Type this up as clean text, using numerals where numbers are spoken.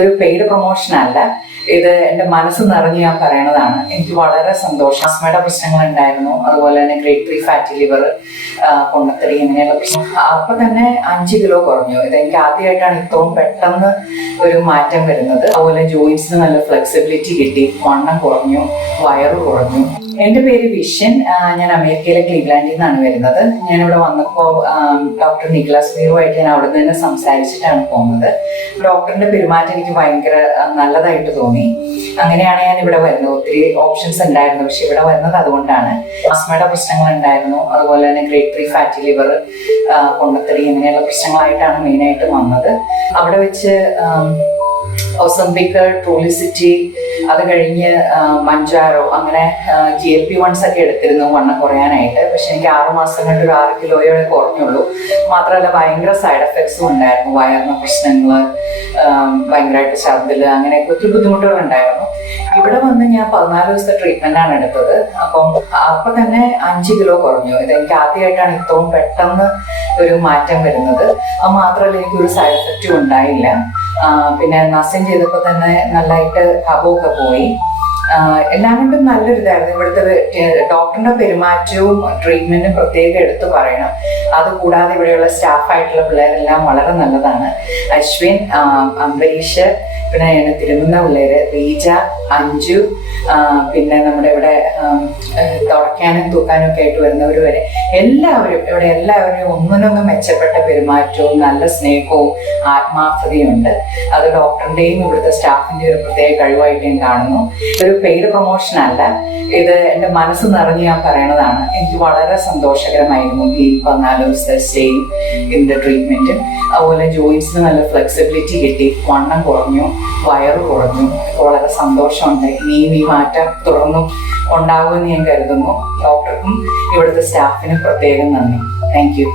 ഒരു paid promotion അല്ല, ഇത് എൻ്റെ മനസ്സ് നിറഞ്ഞ് ഞാൻ പറയണതാണ്. എനിക്ക് വളരെ സന്തോഷം. ആസ്മയുടെ പ്രശ്നങ്ങൾ ഉണ്ടായിരുന്നു, അതുപോലെ തന്നെ ഗ്രേഡ് 3 ഫാറ്റി ലിവർ, പൊണ്ണത്തടി, ഇങ്ങനെയുള്ള പ്രശ്നം. അപ്പൊ തന്നെ 5 കിലോ കുറഞ്ഞു. ഇത് എനിക്ക് ആദ്യമായിട്ടാണ് ഇത്രയും പെട്ടെന്ന് ഒരു മാറ്റം വരുന്നത്. അതുപോലെ ജോയിൻസിന് നല്ല ഫ്ലെക്സിബിലിറ്റി കിട്ടി, വണ്ണം കുറഞ്ഞു, വയറ് കുറഞ്ഞു. എൻ്റെ പേര് വിഷ്യൻ. ഞാൻ അമേരിക്കയിലെ ക്ലീവ്ലാൻഡിൽ നിന്നാണ് വരുന്നത്. ഞാനിവിടെ വന്നപ്പോൾ ഡോക്ടർ നിക്ലാസ് വീറുമായിട്ട് ഞാൻ അവിടെ നിന്ന് സംസാരിച്ചിട്ടാണ് പോകുന്നത്. ഡോക്ടറിന്റെ പെരുമാറ്റം എനിക്ക് ഭയങ്കര നല്ലതായിട്ട് തോന്നി. അങ്ങനെയാണ് ഞാൻ ഇവിടെ വരുന്നത്. ഒത്തിരി ഓപ്ഷൻസ് ഉണ്ടായിരുന്നു, പക്ഷെ ഇവിടെ വരുന്നത് അതുകൊണ്ടാണ്. ആസ്മയുടെ പ്രശ്നങ്ങൾ ഉണ്ടായിരുന്നു, അതുപോലെ തന്നെ ഗ്രേഡ് 3 ഫാറ്റി ലിവർ, പൊണ്ണത്തടി, ഇങ്ങനെയുള്ള പ്രശ്നങ്ങളായിട്ടാണ് മെയിനായിട്ട് വന്നത്. അവിടെ വെച്ച് ഒസംപിക്, ട്രൂലിസിറ്റി, അത് കഴിഞ്ഞ് മഞ്ചാരോ, അങ്ങനെ GLP-1s ഒക്കെ എടുത്തിരുന്നു വണ്ണം കുറയാനായിട്ട്. പക്ഷെ എനിക്ക് 6 മാസം കൊണ്ട് ഒരു 6 കിലോയോടെ കുറഞ്ഞുള്ളൂ. മാത്രമല്ല ഭയങ്കര സൈഡ് എഫക്ട്സും ഉണ്ടായിരുന്നു. വയറിന് പ്രശ്നങ്ങൾ, ഭയങ്കരമായിട്ട് ഛർദില്, അങ്ങനെയൊക്കെ ഒത്തിരി ബുദ്ധിമുട്ടുകൾ ഉണ്ടായിരുന്നു. ഇവിടെ വന്ന് ഞാൻ 14 ദിവസത്തെ ട്രീറ്റ്മെന്റ് ആണ് എടുത്തത്. അപ്പൊ തന്നെ 5 കിലോ കുറഞ്ഞു. ഇത് എനിക്ക് ആദ്യമായിട്ടാണ് ഇത്രയും പെട്ടെന്ന് ഒരു മാറ്റം വരുന്നത്. അത് മാത്രമല്ല എനിക്കൊരു സൈഡ് എഫക്റ്റും ഉണ്ടായില്ല. പിന്നെ നസം ചെയ്തപ്പോൾ തന്നെ നല്ലതായിട്ട് കഫമൊക്കെ പോയി. എല്ലാം കൊണ്ടും നല്ലൊരു ഇതായിരുന്നു. ഇവിടുത്തെ ഡോക്ടറിന്റെ പെരുമാറ്റവും ട്രീറ്റ്മെന്റും പ്രത്യേകം എടുത്തു പറയണം. അതുകൂടാതെ ഇവിടെയുള്ള സ്റ്റാഫായിട്ടുള്ള പിള്ളേരെല്ലാം വളരെ നല്ലതാണ്. അശ്വിൻ, അംബരീഷ്, പിന്നെ തിരുമുന്ന പിള്ളേര്, റീജ, അഞ്ജു, പിന്നെ നമ്മുടെ ഇവിടെ തുടയ്ക്കാനും തൂക്കാനും ഒക്കെ ആയിട്ട് വരുന്നവർ വരെ എല്ലാവരും ഒന്നിനൊന്നും മെച്ചപ്പെട്ട പെരുമാറ്റവും നല്ല സ്നേഹവും ആത്മാർത്ഥതയും ഉണ്ട്. അത് ഡോക്ടറിന്റെയും ഇവിടുത്തെ സ്റ്റാഫിന്റെയും ഒരു പ്രത്യേക കഴിവായിട്ട് ഞാൻ കാണുന്നു. ഒരു പെയ്ഡ് പ്രൊമോഷൻ അല്ല, ഇത് എൻ്റെ മനസ്സ് നിറഞ്ഞ് ഞാൻ പറയണതാണ്. എനിക്ക് വളരെ സന്തോഷകരമായിരുന്നു ഈ 14 ദിവസത്തെ സ്റ്റേയും ഇതിന്റെ ട്രീറ്റ്മെന്റും. അതുപോലെ ജോയിൻസിന് നല്ല ഫ്ലെക്സിബിലിറ്റി കിട്ടി, വണ്ണം കുറഞ്ഞു, വയറ് കുറഞ്ഞു. വളരെ സന്തോഷമുണ്ട്. ഇനിയും ഈ മാറ്റം തുടർന്നും ഉണ്ടാകുമെന്ന് ഞാൻ കരുതുന്നു. ഡോക്ടർക്കും ഇവിടുത്തെ സ്റ്റാഫിനും പ്രത്യേകം നന്ദി. Thank you.